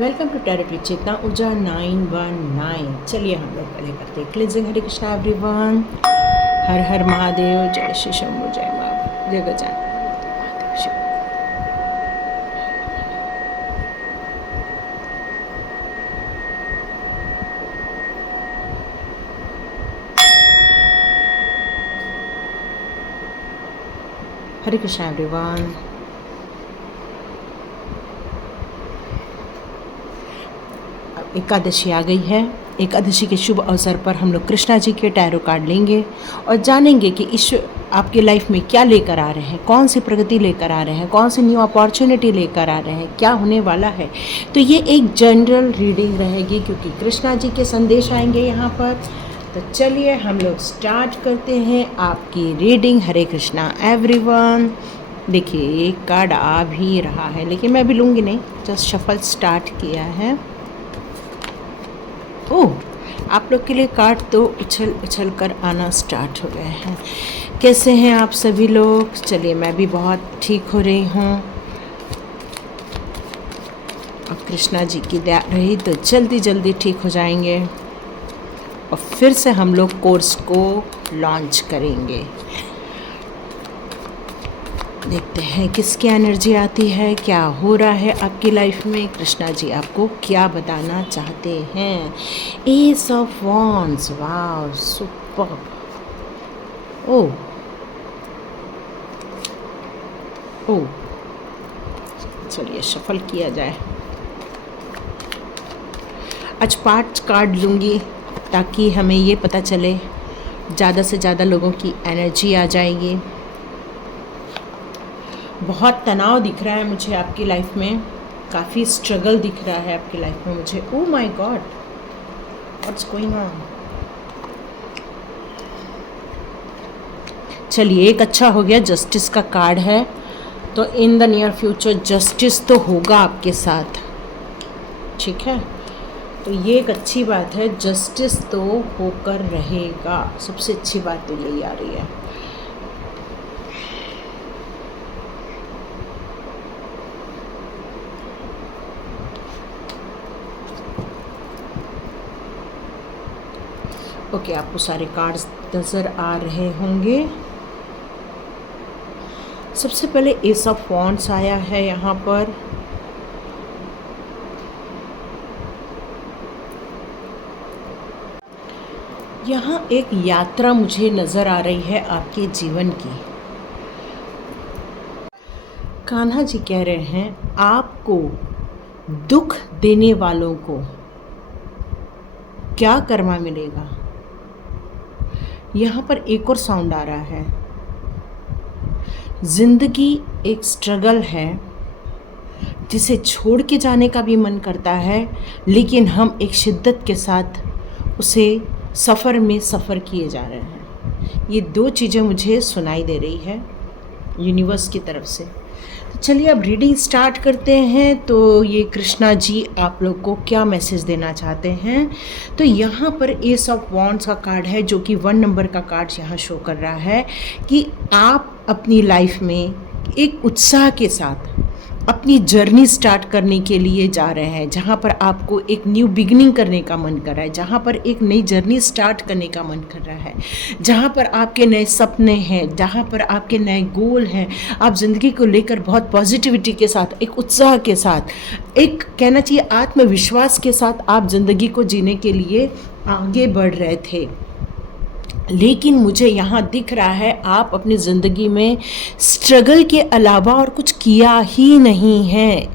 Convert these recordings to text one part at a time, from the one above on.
Welcome to tarot चेतना ऊर्जा 919। चलिए हम लोग पहले करते हैं क्लिनजिंग। हरे कृष्णा एवरीवन। हर हर महादेव। जय श्री शंभू, जय माँ, जय गजानन महादेव शिव। हरे कृष्णा एवरीवन। एकादशी आ गई है। एकादशी के शुभ अवसर पर हम लोग कृष्णा जी के टैरो कार्ड लेंगे और जानेंगे कि ईश्वर आपके लाइफ में क्या लेकर आ रहे हैं, कौन सी प्रगति लेकर आ रहे हैं, कौन सी न्यू अपॉर्चुनिटी लेकर आ रहे हैं, क्या होने वाला है। तो ये एक जनरल रीडिंग रहेगी क्योंकि कृष्णा जी के संदेश आएंगे यहाँ पर। तो चलिए हम लोग स्टार्ट करते हैं आपकी रीडिंग। हरे कृष्णा एवरीवन। देखिए एक कार्ड आ भी रहा है लेकिन मैं भी लूँगी नहीं, जस्ट शफल स्टार्ट किया है। ओह, आप लोग के लिए कार्ड तो उछल उछल कर आना स्टार्ट हो गए हैं। कैसे हैं आप सभी लोग? चलिए मैं भी बहुत ठीक हो रही हूँ। अब कृष्णा जी की दया रही तो जल्दी जल्दी ठीक हो जाएंगे और फिर से हम लोग कोर्स को लॉन्च करेंगे। देखते हैं किसकी एनर्जी आती है, क्या हो रहा है आपकी लाइफ में, कृष्णा जी आपको क्या बताना चाहते हैं। Ace of wands, wow super. Oh oh, चलिए शफल किया जाए। आज 5 कार्ड लूँगी ताकि हमें ये पता चले, ज़्यादा से ज़्यादा लोगों की एनर्जी आ जाएगी। बहुत तनाव दिख रहा है मुझे आपकी लाइफ में, काफ़ी स्ट्रगल दिख रहा है आपकी लाइफ में मुझे। Oh my God, what's going on. चलिए एक अच्छा हो गया, जस्टिस का कार्ड है तो in the near future justice तो होगा आपके साथ, ठीक है। तो ये एक अच्छी बात है, जस्टिस तो होकर रहेगा। सबसे अच्छी बात तो यही आ रही है। ओके, आपको सारे कार्ड्स नज़र आ रहे होंगे। सबसे पहले एस ऑफ वॉन्ड्स आया है यहाँ पर। यहाँ एक यात्रा मुझे नज़र आ रही है आपके जीवन की। कान्हा जी कह रहे हैं आपको दुख देने वालों को क्या कर्मा मिलेगा। यहाँ पर एक और साउंड आ रहा है, जिंदगी एक स्ट्रगल है जिसे छोड़ के जाने का भी मन करता है, लेकिन हम एक शिद्दत के साथ उसे सफ़र में सफ़र किए जा रहे हैं। ये 2 चीज़ें मुझे सुनाई दे रही है यूनिवर्स की तरफ से। तो चलिए अब रीडिंग स्टार्ट करते हैं। तो ये कृष्णा जी आप लोग को क्या मैसेज देना चाहते हैं। तो यहाँ पर एस ऑफ वॉन्ड्स का कार्ड है जो कि 1 नंबर का कार्ड यहाँ शो कर रहा है कि आप अपनी लाइफ में एक उत्साह के साथ अपनी जर्नी स्टार्ट करने के लिए जा रहे हैं, जहाँ पर आपको एक न्यू बिगनिंग करने का मन कर रहा है, जहाँ पर एक नई जर्नी स्टार्ट करने का मन कर रहा है, जहाँ पर आपके नए सपने हैं, जहाँ पर आपके नए गोल हैं। आप ज़िंदगी को लेकर बहुत पॉजिटिविटी के साथ, एक उत्साह के साथ, एक कहना चाहिए आत्मविश्वास के साथ आप ज़िंदगी को जीने के लिए आगे बढ़ रहे थे। लेकिन मुझे यहाँ दिख रहा है आप अपनी ज़िंदगी में स्ट्रगल के अलावा और कुछ किया ही नहीं है।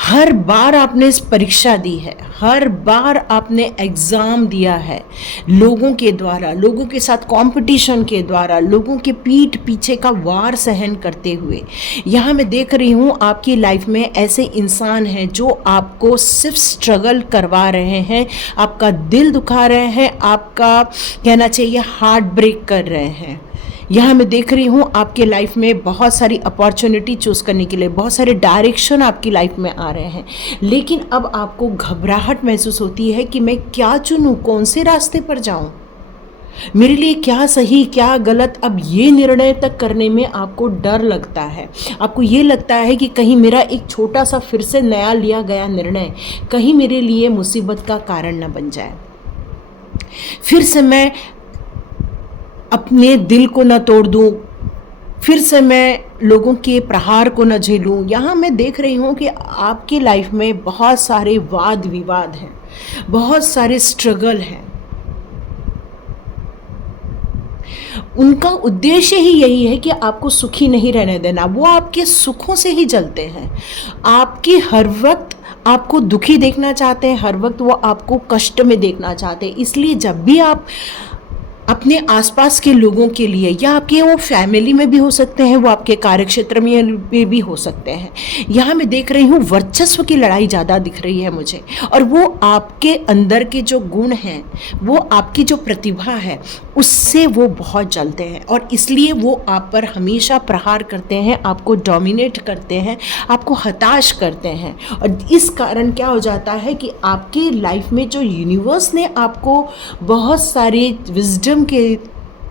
हर बार आपने इस परीक्षा दी है, हर बार आपने एग्ज़ाम दिया है, लोगों के द्वारा, लोगों के साथ कंपटीशन के द्वारा, लोगों के पीठ पीछे का वार सहन करते हुए। यहाँ मैं देख रही हूँ आपकी लाइफ में ऐसे इंसान हैं जो आपको सिर्फ स्ट्रगल करवा रहे हैं, आपका दिल दुखा रहे हैं, आपका कहना चाहिए हार्ट ब्रेक कर रहे हैं। यहाँ मैं देख रही हूँ आपके लाइफ में बहुत सारी अपॉर्चुनिटी चूज़ करने के लिए, बहुत सारे डायरेक्शन आपकी लाइफ में आ रहे हैं, लेकिन अब आपको घबराहट महसूस होती है कि मैं क्या चुनूँ, कौन से रास्ते पर जाऊँ। मेरे लिए क्या सही क्या गलत, अब ये निर्णय तक करने में आपको डर लगता है। आपको ये लगता है कि कहीं मेरा एक छोटा सा फिर से नया लिया गया निर्णय कहीं मेरे लिए मुसीबत का कारण न बन जाए, फिर से मैं अपने दिल को न तोड़ दूं, फिर से मैं लोगों के प्रहार को न झेलूं। यहाँ मैं देख रही हूँ कि आपकी लाइफ में बहुत सारे वाद विवाद हैं, बहुत सारे स्ट्रगल हैं। उनका उद्देश्य ही यही है कि आपको सुखी नहीं रहने देना। वो आपके सुखों से ही जलते हैं, आपकी हर वक्त आपको दुखी देखना चाहते हैं, हर वक्त वो आपको कष्ट में देखना चाहते हैं। इसलिए जब भी आप अपने आसपास के लोगों के लिए, या आपके वो फैमिली में भी हो सकते हैं, वो आपके कार्यक्षेत्र में भी हो सकते हैं, यहाँ मैं देख रही हूँ वर्चस्व की लड़ाई ज़्यादा दिख रही है मुझे। और वो आपके अंदर के जो गुण हैं, वो आपकी जो प्रतिभा है, उससे वो बहुत जलते हैं और इसलिए वो आप पर हमेशा प्रहार करते हैं, आपको डोमिनेट करते हैं, आपको हताश करते हैं। और इस कारण क्या हो जाता है कि आपकी लाइफ में जो यूनिवर्स ने आपको बहुत सारे विजडम के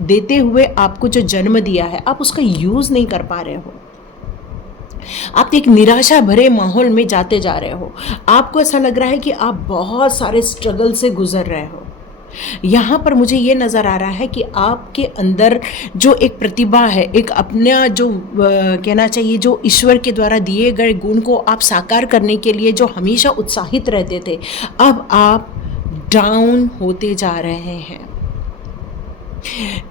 देते हुए आपको जो जन्म दिया है, आप उसका यूज़ नहीं कर पा रहे हो। आप एक निराशा भरे माहौल में जाते जा रहे हो। आपको ऐसा लग रहा है कि आप बहुत सारे स्ट्रगल से गुजर रहे हो। यहाँ पर मुझे ये नज़र आ रहा है कि आपके अंदर जो एक प्रतिभा है, एक अपना जो कहना चाहिए जो ईश्वर के द्वारा दिए गए गुण को आप साकार करने के लिए जो हमेशा उत्साहित रहते थे, अब आप डाउन होते जा रहे हैं।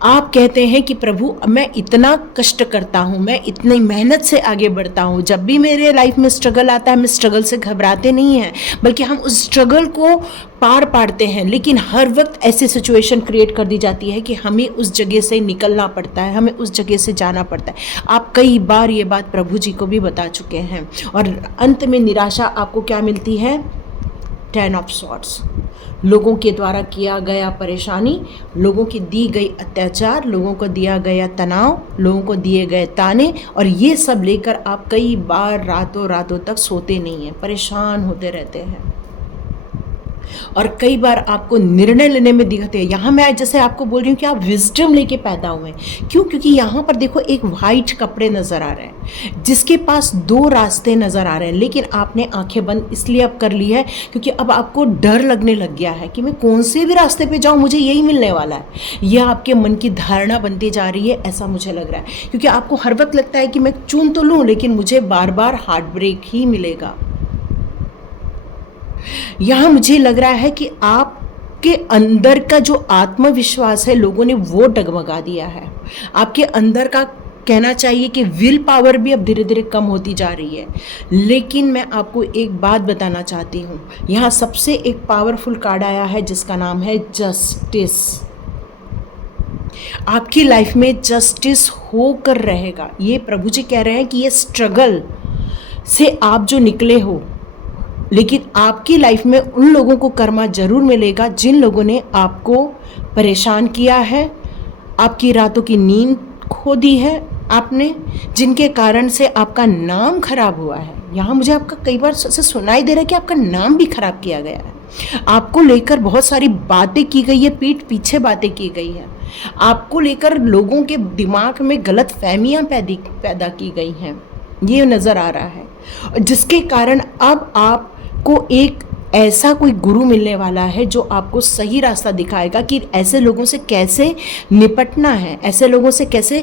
आप कहते हैं कि प्रभु मैं इतना कष्ट करता हूँ, मैं इतनी मेहनत से आगे बढ़ता हूँ, जब भी मेरे लाइफ में स्ट्रगल आता है, मैं स्ट्रगल से घबराते नहीं हैं, बल्कि हम उस स्ट्रगल को पार पाड़ते हैं। लेकिन हर वक्त ऐसी सिचुएशन क्रिएट कर दी जाती है कि हमें उस जगह से निकलना पड़ता है, हमें उस जगह से जाना पड़ता है। आप कई बार ये बात प्रभु जी को भी बता चुके हैं और अंत में निराशा आपको क्या मिलती है? 10 ऑफ सॉर्ड्स। लोगों के द्वारा किया गया परेशानी, लोगों की दी गई अत्याचार, लोगों को दिया गया तनाव, लोगों को दिए गए ताने, और ये सब लेकर आप कई बार रातों रातों तक सोते नहीं हैं, परेशान होते रहते हैं और कई बार आपको निर्णय लेने में दिक्कत है। यहाँ मैं जैसे आपको बोल रही हूँ कि आप विजडम लेके पैदा हुए हैं। क्यों? क्योंकि यहाँ पर देखो एक वाइट कपड़े नज़र आ रहे हैं जिसके पास 2 रास्ते नज़र आ रहे हैं, लेकिन आपने आंखें बंद इसलिए अब कर ली है क्योंकि अब आपको डर लगने लग गया है कि मैं कौन से भी रास्ते पे जाऊँ, मुझे यही मिलने वाला है। यह आपके मन की धारणा बनती जा रही है, ऐसा मुझे लग रहा है, क्योंकि आपको हर वक्त लगता है कि मैं चुन तो लूँ लेकिन मुझे बार बार हार्ट ब्रेक ही मिलेगा। यहाँ मुझे लग रहा है कि आपके अंदर का जो आत्मविश्वास है लोगों ने वो डगमगा दिया है। आपके अंदर का कहना चाहिए कि विल पावर भी अब धीरे धीरे कम होती जा रही है। लेकिन मैं आपको एक बात बताना चाहती हूँ, यहाँ सबसे एक पावरफुल कार्ड आया है जिसका नाम है जस्टिस। आपकी लाइफ में जस्टिस होकर रहेगा। ये प्रभु जी कह रहे हैं कि ये स्ट्रगल से आप जो निकले हो, लेकिन आपकी लाइफ में उन लोगों को कर्मा जरूर मिलेगा जिन लोगों ने आपको परेशान किया है, आपकी रातों की नींद खो दी है आपने, जिनके कारण से आपका नाम खराब हुआ है। यहाँ मुझे आपका कई बार से सुनाई दे रहा है कि आपका नाम भी खराब किया गया है। आपको लेकर बहुत सारी बातें की गई है, पीठ पीछे बातें की गई है। आपको लेकर लोगों के दिमाग में गलत फहमियाँ पैदा की गई हैं, ये नज़र आ रहा है, जिसके कारण अब आप को एक ऐसा कोई गुरु मिलने वाला है जो आपको सही रास्ता दिखाएगा कि ऐसे लोगों से कैसे निपटना है, ऐसे लोगों से कैसे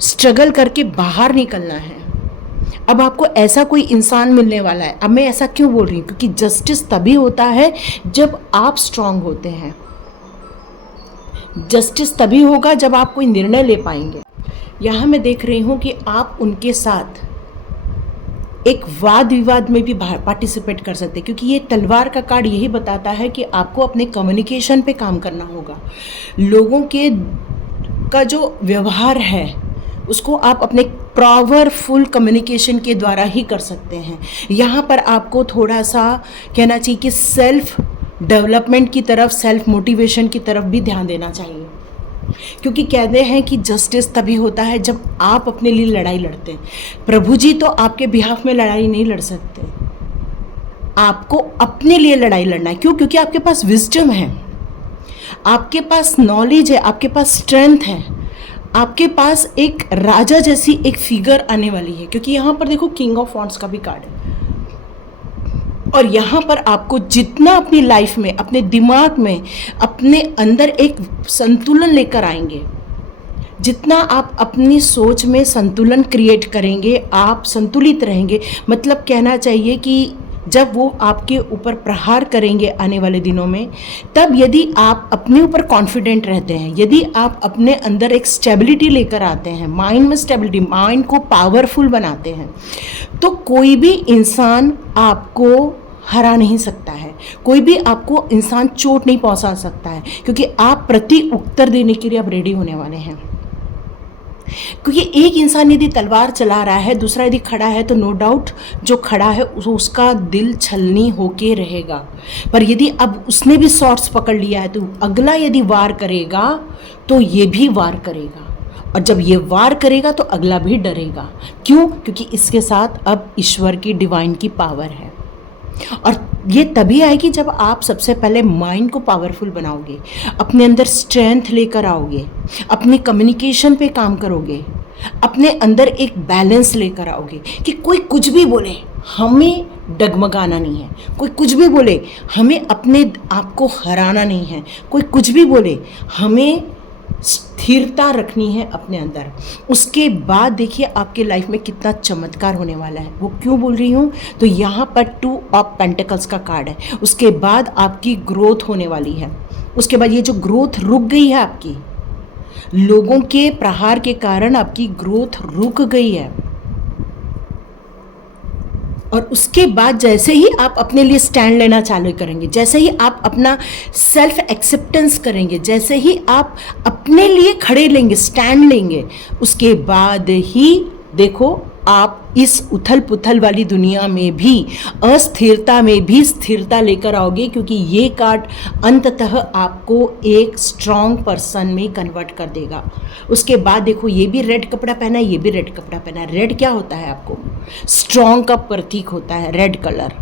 स्ट्रगल करके बाहर निकलना है। अब आपको ऐसा कोई इंसान मिलने वाला है। अब मैं ऐसा क्यों बोल रही हूँ? क्योंकि जस्टिस तभी होता है जब आप स्ट्रांग होते हैं। जस्टिस तभी होगा जब आप कोई निर्णय ले पाएंगे। यहाँ मैं देख रही हूँ कि आप उनके साथ एक वाद विवाद में भी पार्टिसिपेट कर सकते हैं, क्योंकि ये तलवार का कार्ड यही बताता है कि आपको अपने कम्युनिकेशन पे काम करना होगा। लोगों के का जो व्यवहार है उसको आप अपने पावरफुल कम्युनिकेशन के द्वारा ही कर सकते हैं। यहाँ पर आपको थोड़ा सा कहना चाहिए कि सेल्फ डेवलपमेंट की तरफ, सेल्फ मोटिवेशन की तरफ भी ध्यान देना चाहिए, क्योंकि कहते हैं कि जस्टिस तभी होता है जब आप अपने लिए लड़ाई लड़ते हैं। प्रभु जी तो आपके बिहाफ में लड़ाई नहीं लड़ सकते, आपको अपने लिए लड़ाई लड़ना है। क्यों? क्योंकि आपके पास विजडम है, आपके पास नॉलेज है, आपके पास स्ट्रेंथ है, आपके पास एक राजा जैसी एक फिगर आने वाली है, क्योंकि यहाँ पर देखो किंग ऑफ वॉन्ड्स का भी कार्ड है। और यहाँ पर आपको जितना अपनी लाइफ में, अपने दिमाग में, अपने अंदर एक संतुलन लेकर आएंगे, जितना आप अपनी सोच में संतुलन क्रिएट करेंगे, आप संतुलित रहेंगे। मतलब कहना चाहिए कि जब वो आपके ऊपर प्रहार करेंगे आने वाले दिनों में, तब यदि आप अपने ऊपर कॉन्फिडेंट रहते हैं, यदि आप अपने अंदर एक स्टेबिलिटी लेकर आते हैं, माइंड में स्टेबिलिटी, माइंड को पावरफुल बनाते हैं, तो कोई भी इंसान आपको हरा नहीं सकता है, कोई भी आपको इंसान चोट नहीं पहुंचा सकता है, क्योंकि आप प्रति उत्तर देने के लिए आप रेडी होने वाले हैं। क्योंकि एक इंसान यदि तलवार चला रहा है, दूसरा यदि खड़ा है, तो नो डाउट जो खड़ा है उसका दिल छलनी होके रहेगा। पर यदि अब उसने भी शॉट्स पकड़ लिया है, तो अगला यदि वार करेगा तो ये भी वार करेगा, और जब ये वार करेगा तो अगला भी डरेगा। क्यों? क्योंकि इसके साथ अब ईश्वर की, डिवाइन की पावर है। और ये तभी आएगी जब आप सबसे पहले माइंड को पावरफुल बनाओगे, अपने अंदर स्ट्रेंथ लेकर आओगे, अपनी कम्युनिकेशन पे काम करोगे, अपने अंदर एक बैलेंस लेकर आओगे कि कोई कुछ भी बोले हमें डगमगाना नहीं है, कोई कुछ भी बोले हमें अपने आप को हराना नहीं है, कोई कुछ भी बोले हमें स्थिरता रखनी है अपने अंदर। उसके बाद देखिए आपके लाइफ में कितना चमत्कार होने वाला है। वो क्यों बोल रही हूँ, तो यहाँ पर 2 ऑफ पेंटिकल्स का कार्ड है। उसके बाद आपकी ग्रोथ होने वाली है। उसके बाद ये जो ग्रोथ रुक गई है आपकी, लोगों के प्रहार के कारण आपकी ग्रोथ रुक गई है, और उसके बाद जैसे ही आप अपने लिए स्टैंड लेना चालू करेंगे, जैसे ही आप अपना सेल्फ एक्सेप्टेंस करेंगे, जैसे ही आप अपने लिए खड़े लेंगे, स्टैंड लेंगे, उसके बाद ही देखो आप इस उथल पुथल वाली दुनिया में भी, अस्थिरता में भी स्थिरता लेकर आओगे, क्योंकि ये कार्ड अंततः आपको एक स्ट्रॉन्ग पर्सन में कन्वर्ट कर देगा। उसके बाद देखो ये भी रेड कपड़ा पहना है, ये भी रेड कपड़ा पहना है। रेड क्या होता है? आपको स्ट्रॉन्ग का प्रतीक होता है रेड कलर,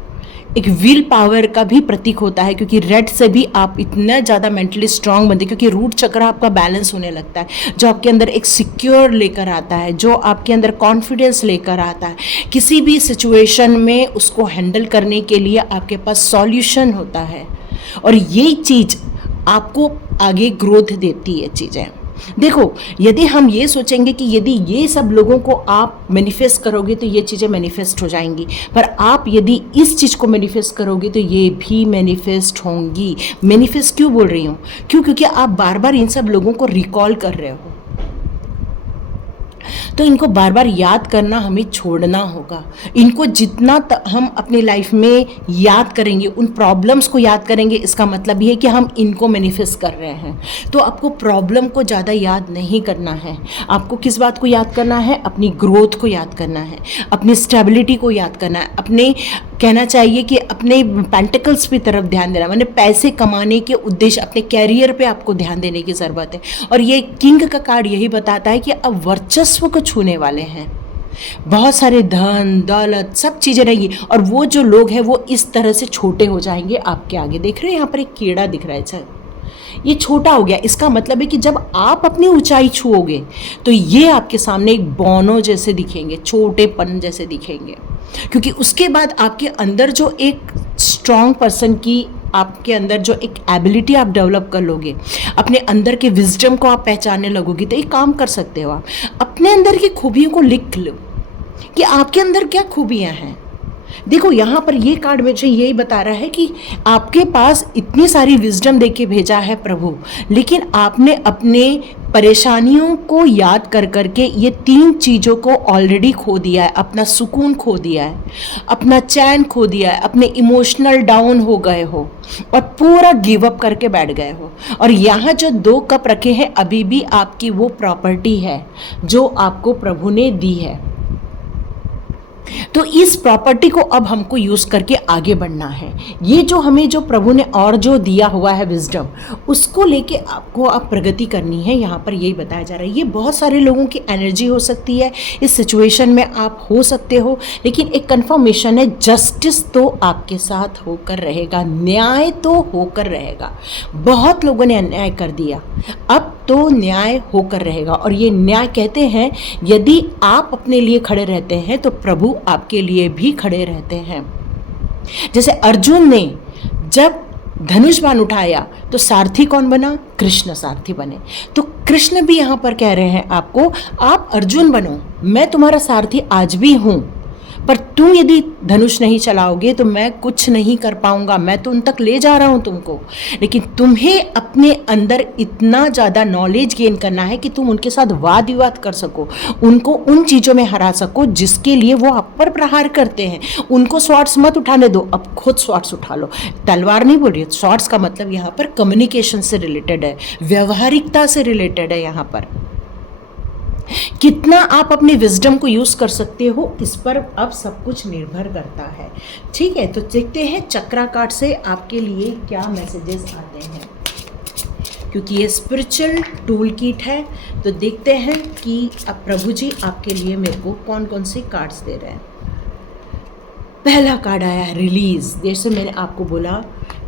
एक विल पावर का भी प्रतीक होता है, क्योंकि रेड से भी आप इतना ज़्यादा मेंटली स्ट्रांग बनते हैं, क्योंकि रूट चक्र आपका बैलेंस होने लगता है, जो आपके अंदर एक सिक्योर लेकर आता है, जो आपके अंदर कॉन्फिडेंस लेकर आता है। किसी भी सिचुएशन में उसको हैंडल करने के लिए आपके पास सॉल्यूशन होता है, और ये चीज़ आपको आगे ग्रोथ देती है चीज़ें। देखो यदि हम ये सोचेंगे कि यदि ये सब लोगों को आप मैनिफेस्ट करोगे तो ये चीज़ें मैनिफेस्ट हो जाएंगी, पर आप यदि इस चीज़ को मैनिफेस्ट करोगे तो ये भी मैनिफेस्ट होंगी। मैनिफेस्ट क्यों बोल रही हूँ? क्योंकि आप बार बार इन सब लोगों को रिकॉल कर रहे हो, तो इनको बार बार याद करना हमें छोड़ना होगा। इनको जितना हम अपनी लाइफ में याद करेंगे, उन प्रॉब्लम्स को याद करेंगे, इसका मतलब ये है कि हम इनको मैनिफेस्ट कर रहे हैं। तो आपको प्रॉब्लम को ज़्यादा याद नहीं करना है। आपको किस बात को याद करना है? अपनी ग्रोथ को याद करना है, अपनी स्टेबिलिटी को याद करना है, अपने कहना चाहिए कि अपने पेंटिकल्स की तरफ ध्यान देना, मैंने पैसे कमाने के उद्देश्य, अपने कैरियर पे आपको ध्यान देने की ज़रूरत है। और ये किंग का कार्ड यही बताता है कि अब वर्चस्व को छूने वाले हैं, बहुत सारे धन दौलत सब चीज़ें रहेंगी, और वो जो लोग हैं वो इस तरह से छोटे हो जाएंगे आपके आगे। देख रहे हैं यहाँ पर एक कीड़ा दिख रहा है, अच्छा ये छोटा हो गया, इसका मतलब है कि जब आप अपनी ऊंचाई छुओगे तो ये आपके सामने एक बोनो जैसे दिखेंगे, छोटेपन जैसे दिखेंगे, क्योंकि उसके बाद आपके अंदर जो एक स्ट्रॉन्ग पर्सन की, आपके अंदर जो एक एबिलिटी आप डेवलप कर लोगे, अपने अंदर के विजडम को आप पहचानने लगोगे, तो एक काम कर सकते हो, आप अपने अंदर की खूबियों को लिख लो कि आपके अंदर क्या खूबियाँ हैं। देखो यहाँ पर ये कार्ड मुझे यही बता रहा है कि आपके पास इतनी सारी विजडम देके भेजा है प्रभु, लेकिन आपने अपने परेशानियों को याद कर करके ये 3 चीज़ों को ऑलरेडी खो दिया है। अपना सुकून खो दिया है, अपना चैन खो दिया है, अपने इमोशनल डाउन हो गए हो और पूरा गिव अप करके बैठ गए हो। और यहाँ जो 2 कप रखे हैं अभी भी आपकी वो प्रॉपर्टी है जो आपको प्रभु ने दी है। तो इस प्रॉपर्टी को अब हमको यूज़ करके आगे बढ़ना है। ये जो हमें जो प्रभु ने और जो दिया हुआ है विजडम, उसको लेके आपको अब प्रगति करनी है। यहाँ पर यही बताया जा रहा है। ये बहुत सारे लोगों की एनर्जी हो सकती है, इस सिचुएशन में आप हो सकते हो, लेकिन एक कंफर्मेशन है, जस्टिस तो आपके साथ होकर रहेगा, न्याय तो होकर रहेगा। बहुत लोगों ने अन्याय कर दिया, अब तो न्याय होकर रहेगा। और ये न्याय कहते हैं, यदि आप अपने लिए खड़े रहते हैं तो प्रभु आपके लिए भी खड़े रहते हैं। जैसे अर्जुन ने जब धनुष बाण उठाया तो सारथी कौन बना? कृष्ण सारथी बने। तो कृष्ण भी यहाँ पर कह रहे हैं आपको, आप अर्जुन बनो, मैं तुम्हारा सारथी आज भी हूँ, पर तुम यदि धनुष नहीं चलाओगे तो मैं कुछ नहीं कर पाऊंगा। मैं तो उन तक ले जा रहा हूं तुमको, लेकिन तुम्हें अपने अंदर इतना ज़्यादा नॉलेज गेन करना है कि तुम उनके साथ वाद विवाद कर सको, उनको उन चीज़ों में हरा सको जिसके लिए वो आप पर प्रहार करते हैं। उनको स्वॉर्ड्स मत उठाने दो, अब खुद स्वॉर्ड्स उठा लो। तलवार नहीं बोल रही, स्वॉर्ड्स का मतलब यहाँ पर कम्युनिकेशन से रिलेटेड है, व्यवहारिकता से रिलेटेड है। यहाँ पर कितना आप अपने विजडम को यूज़ कर सकते हो, इस पर अब सब कुछ निर्भर करता है। ठीक है, तो देखते हैं चक्रा कार्ड से आपके लिए क्या मैसेजेस आते हैं, क्योंकि ये स्पिरिचुअल टूल किट है। तो देखते हैं कि अब प्रभु जी आपके लिए मेरे को कौन कौन से कार्ड्स दे रहे हैं। पहला कार्ड आया है रिलीज़। जैसे मैंने आपको बोला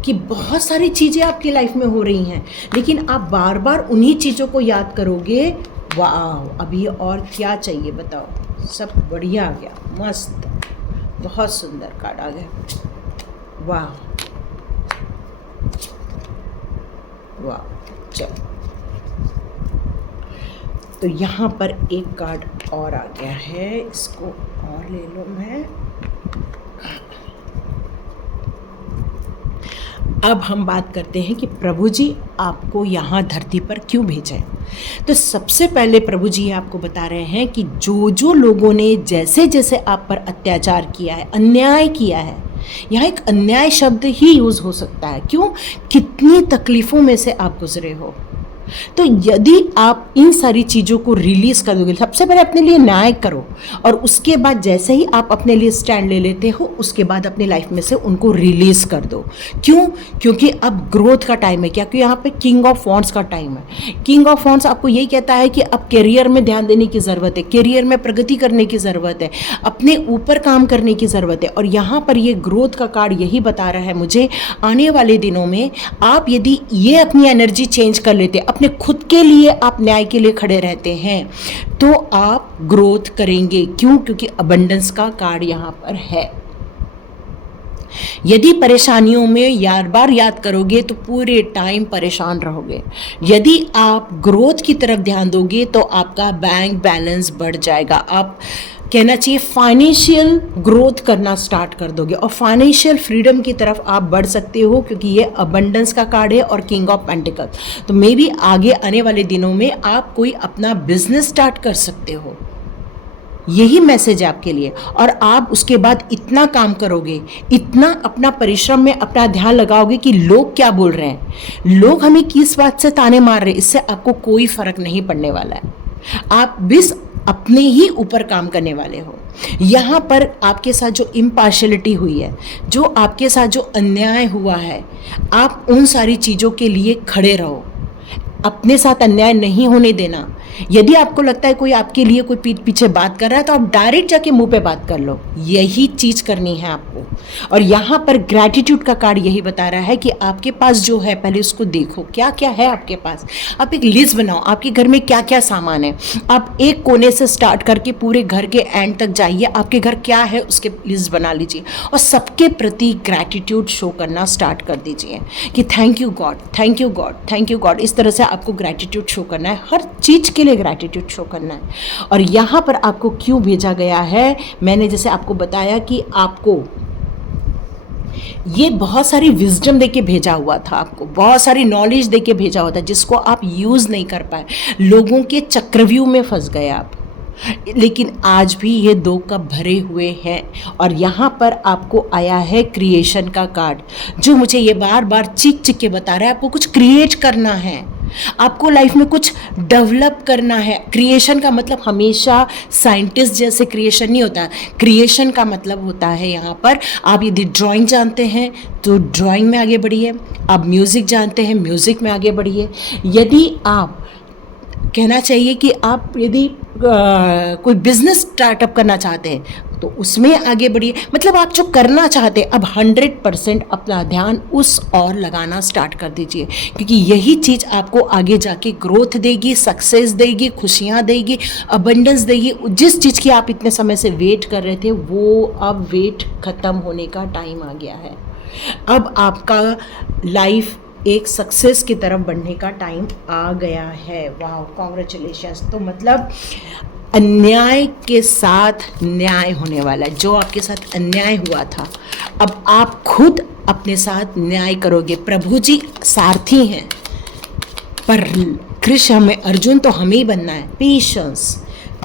कि बहुत सारी चीज़ें आपकी लाइफ में हो रही हैं, लेकिन आप बार बार उन्हीं चीज़ों को याद करोगे। वाह, अभी और क्या चाहिए बताओ, सब बढ़िया आ गया, मस्त, बहुत सुंदर कार्ड आ गया। वाह वाह, चलो, तो यहाँ पर एक कार्ड और आ गया है, इसको और ले लो मैं। अब हम बात करते हैं कि प्रभु जी आपको यहाँ धरती पर क्यों भेजा है। तो सबसे पहले प्रभु जी आपको बता रहे हैं कि जो जो लोगों ने जैसे जैसे आप पर अत्याचार किया है, अन्याय किया है, यहाँ एक अन्याय शब्द ही यूज़ हो सकता है। क्यों? कितनी तकलीफ़ों में से आप गुजरे हो। तो यदि आप इन सारी चीज़ों को रिलीज़ कर दोगे, सबसे पहले अपने लिए न्याय करो, और उसके बाद जैसे ही आप अपने लिए स्टैंड ले लेते हो, उसके बाद अपनी लाइफ में से उनको रिलीज़ कर दो। क्यों? क्योंकि अब ग्रोथ का टाइम है। क्या? क्योंकि यहाँ पे किंग ऑफ वॉन्ड्स का टाइम है। किंग ऑफ वॉन्ड्स आपको यही कहता है कि अब करियर में ध्यान देने की ज़रूरत है, करियर में प्रगति करने की ज़रूरत है, अपने ऊपर काम करने की ज़रूरत है। और यहाँ पर ये ग्रोथ का कार्ड यही बता रहा है मुझे, आने वाले दिनों में आप यदि ये अपनी एनर्जी चेंज कर लेते, अपने खुद के लिए आप न्याय के लिए खड़े रहते हैं, तो आप ग्रोथ करेंगे। क्यों? क्योंकि अबंडेंस का कार्ड यहाँ पर है। यदि परेशानियों में बार बार याद करोगे तो पूरे टाइम परेशान रहोगे। यदि आप ग्रोथ की तरफ ध्यान दोगे तो आपका बैंक बैलेंस बढ़ जाएगा। आप कहना चाहिए फाइनेंशियल ग्रोथ करना स्टार्ट कर दोगे और फाइनेंशियल फ्रीडम की तरफ आप बढ़ सकते हो, क्योंकि ये अबंडेंस का कार्ड है और किंग ऑफ पेंटिकल। तो मे बी आगे आने वाले दिनों में आप कोई अपना बिजनेस स्टार्ट कर सकते हो। यही मैसेज है आपके लिए। और आप उसके बाद इतना काम करोगे, इतना अपना परिश्रम में अपना ध्यान लगाओगे कि लोग क्या बोल रहे हैं, लोग हमें किस बात से ताने मार रहे हैं, इससे आपको कोई फर्क नहीं पड़ने वाला है। आप बस अपने ही ऊपर काम करने वाले हो। यहाँ पर आपके साथ जो इम्पार्शलिटी हुई है, जो आपके साथ जो अन्याय हुआ है, आप उन सारी चीज़ों के लिए खड़े रहो। अपने साथ अन्याय नहीं होने देना। यदि आपको लगता है कोई आपके लिए कोई पीठ पीछे बात कर रहा है, तो आप डायरेक्ट जाके मुंह पे बात कर लो। यही चीज़ करनी है आपको। और यहाँ पर ग्रैटिट्यूड का कार्ड यही बता रहा है कि आपके पास जो है, पहले उसको देखो क्या क्या है आपके पास। आप एक लिस्ट बनाओ, आपके घर में क्या क्या सामान है। आप एक कोने से स्टार्ट करके पूरे घर के एंड तक जाइए, आपके घर क्या है उसके लिस्ट बना लीजिए, और सबके प्रति ग्रैटिट्यूड शो करना स्टार्ट कर दीजिए कि thank you God, thank you God, thank you God. इस तरह से आपको ग्रैटिट्यूड शो करना है, हर चीज़ के लिए ग्रैटिट्यूड शो करना है। और यहाँ पर आपको क्यों भेजा गया है, मैंने जैसे आपको बताया कि आपको ये बहुत सारी विजडम देके भेजा हुआ था, आपको बहुत सारी नॉलेज देके भेजा हुआ था, जिसको आप यूज़ नहीं कर पाए, लोगों के चक्रव्यूह में फंस गए आप। लेकिन आज भी ये दो कप भरे हुए हैं। और यहाँ पर आपको आया है क्रिएशन का कार्ड, जो मुझे ये बार बार चीख चीख के बता रहा है आपको कुछ क्रिएट करना है। आपको लाइफ में कुछ डेवलप करना है। क्रिएशन का मतलब हमेशा साइंटिस्ट जैसे क्रिएशन नहीं होता। क्रिएशन का मतलब होता है यहाँ पर, आप यदि ड्राइंग जानते हैं तो ड्राइंग में आगे बढ़िए, आप म्यूज़िक जानते हैं म्यूज़िक में आगे बढ़िए, यदि आप कहना चाहिए कि आप यदि कोई बिजनेस स्टार्टअप करना चाहते हैं तो उसमें आगे बढ़िए। मतलब आप जो करना चाहते हैं अब 100% अपना ध्यान उस और लगाना स्टार्ट कर दीजिए, क्योंकि यही चीज़ आपको आगे जाके ग्रोथ देगी, सक्सेस देगी, खुशियाँ देगी, अबंडेंस देगी। जिस चीज़ की आप इतने समय से वेट कर रहे थे वो अब वेट ख़त्म होने का टाइम आ गया है। अब आपका लाइफ एक सक्सेस की तरफ बढ़ने का टाइम आ गया है। वाह, कॉन्ग्रेचुलेशंस। तो मतलब अन्याय के साथ न्याय होने वाला है। जो आपके साथ अन्याय हुआ था अब आप खुद अपने साथ न्याय करोगे। प्रभु जी सारथी हैं पर कृष्ण हमें, अर्जुन तो हमें ही बनना है। पेशेंस,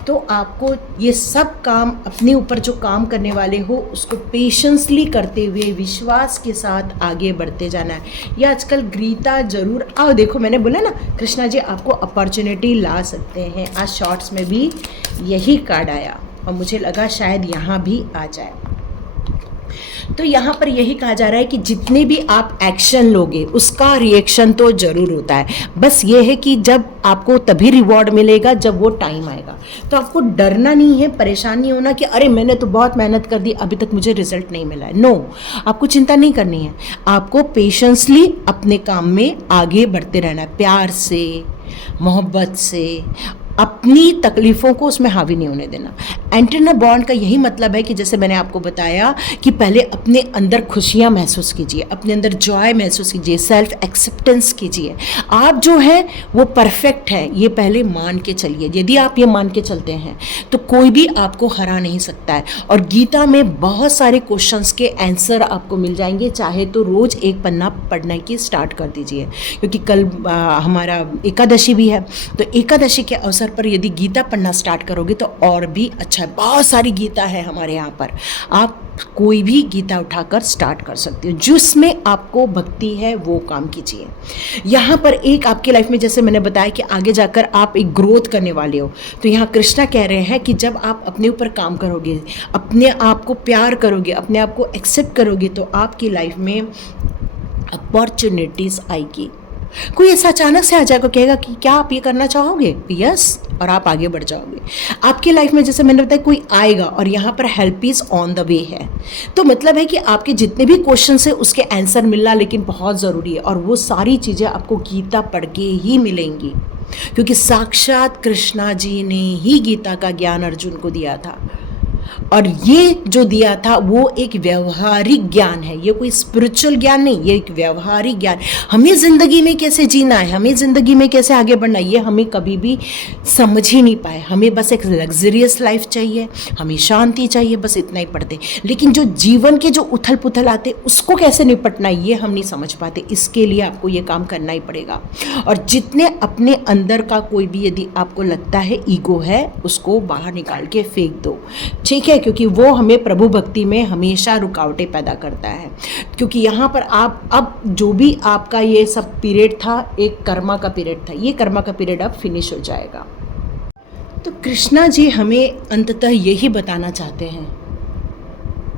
तो आपको ये सब काम अपने ऊपर जो काम करने वाले हो उसको पेशेंसली करते हुए विश्वास के साथ आगे बढ़ते जाना है। ये आजकल गीता जरूर आओ देखो, मैंने बोला ना कृष्णा जी आपको अपॉर्चुनिटी ला सकते हैं। आज शॉर्ट्स में भी यही कार्ड आया और मुझे लगा शायद यहाँ भी आ जाए। तो यहाँ पर यही कहा जा रहा है कि जितने भी आप एक्शन लोगे उसका रिएक्शन तो ज़रूर होता है। बस ये है कि जब आपको तभी रिवॉर्ड मिलेगा जब वो टाइम आएगा। तो आपको डरना नहीं है, परेशान नहीं होना कि अरे मैंने तो बहुत मेहनत कर दी अभी तक मुझे रिजल्ट नहीं मिला है। नो, आपको चिंता नहीं करनी है। आपको पेशेंसली अपने काम में आगे बढ़ते रहना है, प्यार से, मोहब्बत से, अपनी तकलीफ़ों को उसमें हावी नहीं होने देना। एंटरनल बॉन्ड का यही मतलब है कि जैसे मैंने आपको बताया कि पहले अपने अंदर खुशियाँ महसूस कीजिए, अपने अंदर जॉय महसूस कीजिए, सेल्फ एक्सेप्टेंस कीजिए। आप जो है वो परफेक्ट है, ये पहले मान के चलिए। यदि आप ये मान के चलते हैं तो कोई भी आपको हरा नहीं सकता है। और गीता में बहुत सारे क्वेश्चंस के आंसर आपको मिल जाएंगे। चाहे तो रोज़ एक पन्ना पढ़ने की स्टार्ट कर दीजिए, क्योंकि कल हमारा एकादशी भी है। तो एकादशी के अवसर पर यदि गीता पढ़ना स्टार्ट करोगे तो और भी अच्छा है। बहुत सारी गीता है हमारे यहाँ पर, आप कोई भी गीता उठाकर स्टार्ट कर सकते हो। जिसमें आपको भक्ति है वो काम कीजिए। यहाँ पर एक आपके लाइफ में जैसे मैंने बताया कि आगे जाकर आप एक ग्रोथ करने वाले हो, तो यहाँ कृष्णा कह रहे हैं कि जब आप अपने ऊपर काम करोगे, अपने आप को प्यार करोगे, अपने आप को एक्सेप्ट करोगे तो आपकी लाइफ में अपॉर्चुनिटीज़ आएगी। कोई ऐसा अचानक से आ जाएगा, कहेगा कि क्या आप ये करना चाहोगे, यस, और आप आगे बढ़ जाओगे। आपकी लाइफ में जैसे मैंने बताया कोई आएगा और यहाँ पर help is on the way है। तो मतलब है कि आपके जितने भी क्वेश्चन है उसके आंसर मिलना लेकिन बहुत ज़रूरी है। और वो सारी चीज़ें आपको गीता पढ़ के ही मिलेंगी, क्योंकि साक्षात कृष्णा जी ने ही गीता का ज्ञान अर्जुन को दिया था। और ये जो दिया था वो एक व्यवहारिक ज्ञान है, ये कोई स्पिरिचुअल ज्ञान नहीं, ये एक व्यवहारिक ज्ञान। हमें ज़िंदगी में कैसे जीना है, हमें ज़िंदगी में कैसे आगे बढ़ना है, ये हमें कभी भी समझ ही नहीं पाए। हमें बस एक लग्जरियस लाइफ चाहिए, हमें शांति चाहिए, बस इतना ही पढ़ते। लेकिन जो जीवन के जो उथल पुथल आते उसको कैसे निपटना है ये हम नहीं समझ पाते। इसके लिए आपको ये काम करना ही पड़ेगा। और जितने अपने अंदर का कोई भी यदि आपको लगता है ईगो है उसको बाहर निकाल के फेंक दो, ठीक है, क्योंकि वो हमें प्रभु भक्ति में हमेशा रुकावटें पैदा करता है। क्योंकि यहाँ पर आप अब जो भी आपका ये सब पीरियड था एक कर्मा का पीरियड था, ये कर्मा का पीरियड अब फिनिश हो जाएगा। तो कृष्णा जी हमें अंततः यही बताना चाहते हैं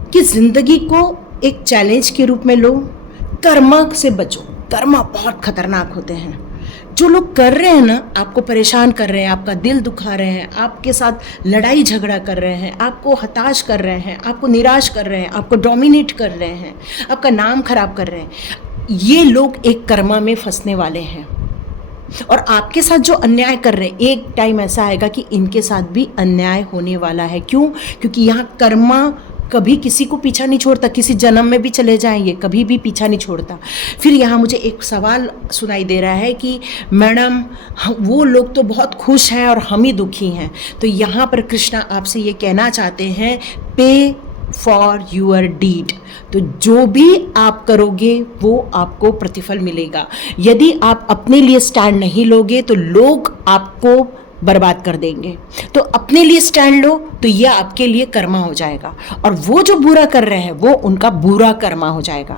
कि जिंदगी को एक चैलेंज के रूप में लो, कर्मा से बचो। कर्मा बहुत खतरनाक होते हैं। जो लोग कर रहे हैं ना, आपको परेशान कर रहे हैं, आपका दिल दुखा रहे हैं, आपके साथ लड़ाई झगड़ा कर रहे हैं, आपको हताश कर रहे हैं, आपको निराश कर रहे हैं, आपको डोमिनेट कर रहे हैं, आपका नाम खराब कर रहे हैं, ये लोग एक कर्मा में फंसने वाले हैं। और आपके साथ जो अन्याय कर रहे हैं एक टाइम ऐसा आएगा कि इनके साथ भी अन्याय होने वाला है। क्यों? क्योंकि यहाँ कर्मा कभी किसी को पीछा नहीं छोड़ता, किसी जन्म में भी चले जाएंगे कभी भी पीछा नहीं छोड़ता। फिर यहाँ मुझे एक सवाल सुनाई दे रहा है कि मैडम वो लोग तो बहुत खुश हैं और हम ही दुखी हैं। तो यहाँ पर कृष्णा आपसे ये कहना चाहते हैं, पे फॉर यूअर डीड। तो जो भी आप करोगे वो आपको प्रतिफल मिलेगा। यदि आप अपने लिए स्टैंड नहीं लोगे तो लोग आपको बर्बाद कर देंगे। तो अपने लिए स्टैंड लो तो यह आपके लिए कर्मा हो जाएगा, और वो जो बुरा कर रहे हैं वो उनका बुरा कर्मा हो जाएगा।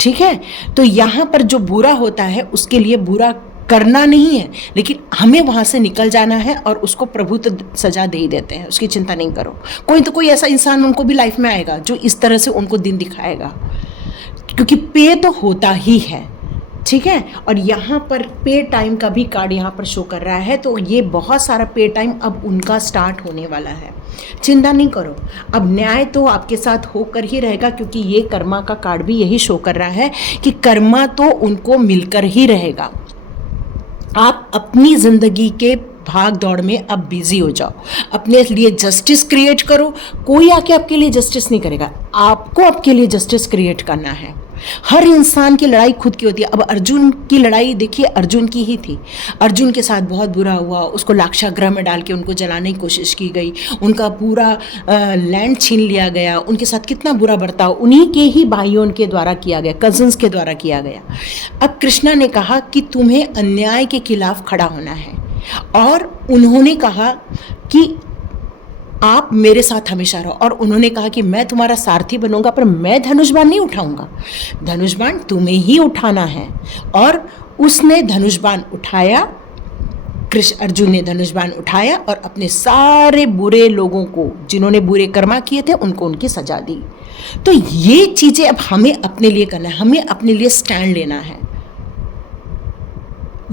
ठीक है, तो यहाँ पर जो बुरा होता है उसके लिए बुरा करना नहीं है, लेकिन हमें वहाँ से निकल जाना है और उसको प्रभु तो सजा दे ही देते हैं, उसकी चिंता नहीं करो। कोई तो कोई ऐसा इंसान उनको भी लाइफ में आएगा जो इस तरह से उनको दिन दिखाएगा, क्योंकि पे तो होता ही है, ठीक है। और यहाँ पर पे टाइम का भी कार्ड यहाँ पर शो कर रहा है, तो ये बहुत सारा पे टाइम अब उनका स्टार्ट होने वाला है। चिंता नहीं करो, अब न्याय तो आपके साथ होकर ही रहेगा, क्योंकि ये कर्मा का कार्ड भी यही शो कर रहा है कि कर्मा तो उनको मिलकर ही रहेगा। आप अपनी ज़िंदगी के भाग दौड़ में अब बिजी हो जाओ, अपने लिए जस्टिस क्रिएट करो। कोई आके आपके लिए जस्टिस नहीं करेगा, आपको आपके लिए जस्टिस क्रिएट करना है। हर इंसान की लड़ाई खुद की होती है। अब अर्जुन की लड़ाई देखिए, अर्जुन की ही थी। अर्जुन के साथ बहुत बुरा हुआ, उसको लाक्षागृह में डाल के उनको जलाने की कोशिश की गई, उनका पूरा लैंड छीन लिया गया, उनके साथ कितना बुरा बर्ताव उन्हीं के ही भाइयों के द्वारा किया गया, कजन्स के द्वारा किया गया। अब कृष्णा ने कहा कि तुम्हें अन्याय के खिलाफ खड़ा होना है, और उन्होंने कहा कि आप मेरे साथ हमेशा रहो, और उन्होंने कहा कि मैं तुम्हारा सारथी बनूंगा, पर मैं धनुष बाण नहीं उठाऊंगा, धनुष बाण तुम्हें ही उठाना है। और उसने धनुष बाण उठाया, अर्जुन ने धनुष बाण उठाया और अपने सारे बुरे लोगों को, जिन्होंने बुरे कर्मा किए थे, उनको उनकी सजा दी। तो ये चीज़ें अब हमें अपने लिए करना है, हमें अपने लिए स्टैंड लेना है।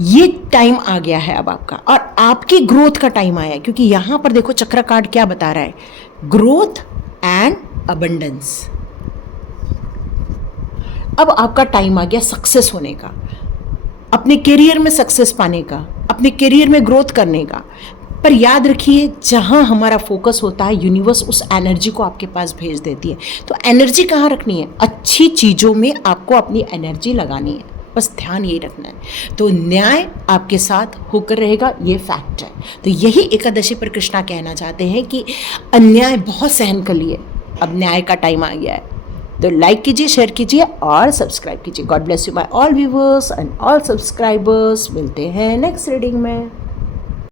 ये टाइम आ गया है अब आपका, और आपकी ग्रोथ का टाइम आया है, क्योंकि यहां पर देखो चक्र कार्ड क्या बता रहा है, ग्रोथ एंड अबंडेंस। अब आपका टाइम आ गया सक्सेस होने का, अपने करियर में सक्सेस पाने का, अपने करियर में ग्रोथ करने का। पर याद रखिए, जहां हमारा फोकस होता है, यूनिवर्स उस एनर्जी को आपके पास भेज देती है। तो एनर्जी कहाँ रखनी है? अच्छी चीज़ों में आपको अपनी एनर्जी लगानी है, बस ध्यान यही रखना है। तो न्याय आपके साथ होकर रहेगा, ये फैक्ट है। तो यही एकादशी पर कृष्णा कहना चाहते हैं कि अन्याय बहुत सहन कर लिए, अब न्याय का टाइम आ गया है। तो लाइक कीजिए, शेयर कीजिए और सब्सक्राइब कीजिए। God bless you my all viewers and all subscribers. मिलते हैं नेक्स्ट रीडिंग में।